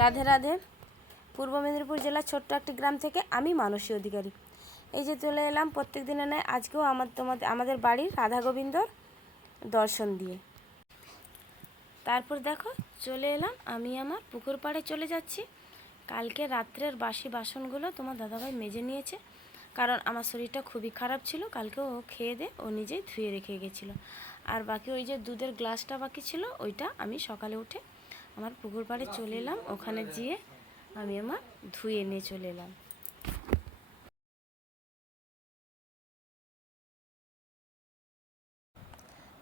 রাধে রাধে। পূর্ব মেদিনীপুর জেলার ছোট্ট একটি গ্রাম থেকে আমি মানসী অধিকারী। এই যে চলে এলাম প্রত্যেক দিনে নেয় আজকেও আমাদের বাড়ির রাধা গোবিন্দর দর্শন দিয়ে। তারপর দেখো চলে এলাম আমি আমার পুকুর পাড়ে চলে যাচ্ছি। কালকে রাত্রের বাসি বাসনগুলো তোমার দাদাভাই মেজে নিয়েছে, কারণ আমার শরীরটা খুবই খারাপ ছিল। কালকে ও খেয়ে দিয়ে ও নিজেই ধুয়ে রেখে গেছিলো। আর বাকি ওই যে দুধের গ্লাসটা বাকি ছিল ওইটা আমি সকালে উঠে আমার পুকুর পাড়ে চলে এলাম, ওখানে গিয়ে আমি আমার ধুয়ে নিয়ে চলে এলাম।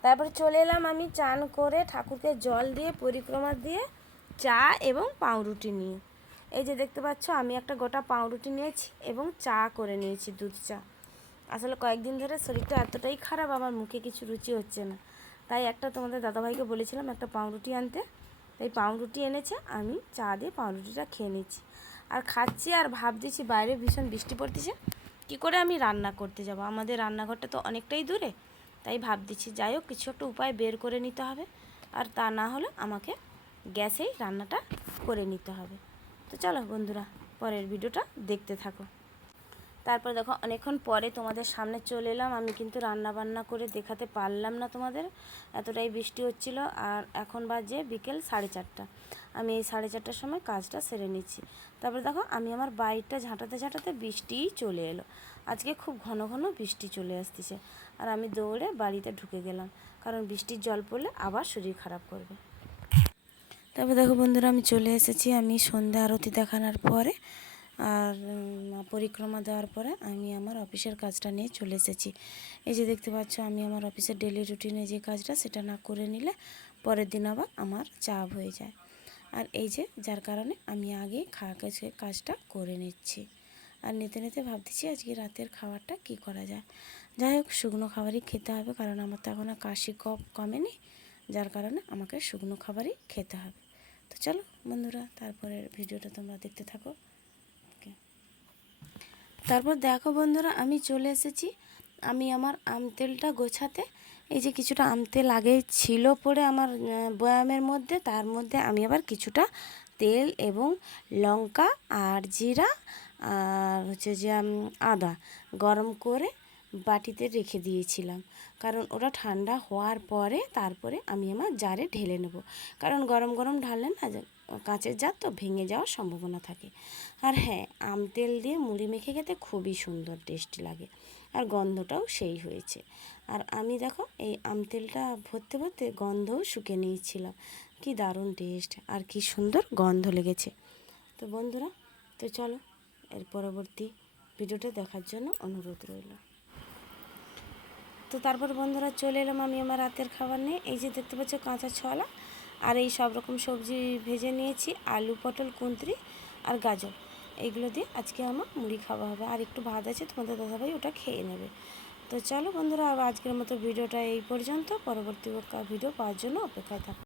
তারপরে চলে এলাম আমি চান করে ঠাকুরকে জল দিয়ে পরিক্রমা দিয়ে চা এবং পাউরুটি নিয়ে। এই যে দেখতে পাচ্ছ আমি একটা গোটা পাউরুটি নিয়েছি এবং চা করে নিয়েছি, দুধ চা। আসলে কয়েকদিন ধরে শরীরটা এতটাই খারাপ, আমার মুখে কিছু রুচি হচ্ছে না, তাই একটা তোমাদের দাদাভাইকে বলেছিলাম একটা পাউরুটি আনতে, তাই পাউরুটি এনেছে, আমি চা দিয়ে পাউরুটিটা খেয়ে নিচ্ছি আর খাচ্ছি। আর ভাবতেছি বাইরে ভীষণ বৃষ্টি পড়তেছে, কী করে আমি রান্না করতে যাব, আমাদের রান্নাঘরটা তো অনেকটাই দূরে। তাই ভাবতেছি যাই হোক কিছু একটা উপায় বের করে নিতে হবে, আর তা না হলে আমাকে গ্যাসেই রান্নাটা করে নিতে হবে। তো চলো বন্ধুরা পরের ভিডিওটা দেখতে থাকো। তারপর দেখো অনেকক্ষণ পরে তোমাদের সামনে চলে এলাম। আমি কিন্তু রান্না বান্না করে দেখাতে পারলাম না তোমাদের, এতটাই বৃষ্টি হচ্ছিল। আর এখন বাজে বিকেল 4:30। আমি এই 4:30টার সময় কাজটা সেরে নিচ্ছি। তারপর দেখো আমি আমার বাড়িটা ঝাঁটাতে ঝাঁটাতে বৃষ্টিই চলে এলো। আজকে খুব ঘন ঘন বৃষ্টি চলে আসতেছে, আর আমি দৌড়ে বাড়িতে ঢুকে গেলাম, কারণ বৃষ্টির জল পড়লে আবার শরীর খারাপ করবে। তারপর দেখো বন্ধুরা আমি চলে এসেছি। আমি সন্ধ্যা আরতি দেখানোর পরে আর পরিক্রমা দেওয়ার পরে আমি আমার অফিসের কাজটা নিয়ে চলে এসেছি। এই যে দেখতে পাচ্ছ আমি আমার অফিসের ডেলি রুটিনে যে কাজটা সেটা না করে নিলে পরের দিন আবার আমার চাপ হয়ে যায়। আর এই যে যার কারণে আমি আগে কাজটা করে নিচ্ছি। আর নিতে নিতে ভাবতেছি আজকে রাতের খাবারটা কি করা যায়। যাই হোক শুকনো খাবারই খেতে হবে, কারণ আমার তো এখনও কাশি কফ কমেনি, যার কারণে আমাকে শুকনো খাবারই খেতে হবে। তো চলো বন্ধুরা তারপরের ভিডিওটা তোমরা দেখতে থাকো। তারপর দেখো বন্ধুরা আমি চলে এসেছি আমি আমার আম তেলটা গোছাতে। এই যে কিছুটা আম তেল আগে ছিল পড়ে আমার বয়ামের মধ্যে, তার মধ্যে আমি আবার কিছুটা তেল এবং লঙ্কা আর জিরা আর হচ্ছে যে আদা গরম করে বাটিতে রেখে দিয়েছিলাম, কারণ ওটা ঠান্ডা হওয়ার পরে তারপরে আমি আমার জারে ঢেলে নেব, কারণ গরম গরম ঢাললে না কাঁচের জার তো ভেঙে যাওয়ার সম্ভাবনা থাকে। আর হ্যাঁ আম তেল দিয়ে মুড়ি মেখে খেতে খুবই সুন্দর টেস্টি লাগে, আর গন্ধটাও সেই হয়েছে। আর আমি দেখো এই আম তেলটা ভরতে ভরতে গন্ধও শুকে নিয়েছিলাম, কি দারুণ টেস্ট আর কি সুন্দর গন্ধ লেগেছে। তো বন্ধুরা তো চলো এর পরবর্তী ভিডিওটা দেখার জন্য অনুরোধ রইল। তো তারপর বন্ধুরা চলে এলাম আমি আমার রাতের খাবার নিয়ে। এই যে দেখতে পাচ্ছ কাঁচা ছোলা আর এই সব রকম সবজি ভেজে নিয়েছি, আলু পটল কুঁদরি আর গাজর, এইগুলো দিয়ে আজকে আমার মুড়ি খাওয়া হবে। আর একটু ভাত আছে, তোমাদের দাদাভাই ওটা খেয়ে নেবে। তো চলো বন্ধুরা আজকের মতো ভিডিওটা এই পর্যন্ত, পরবর্তী ভিডিও পাওয়ার জন্য অপেক্ষায় থাকো।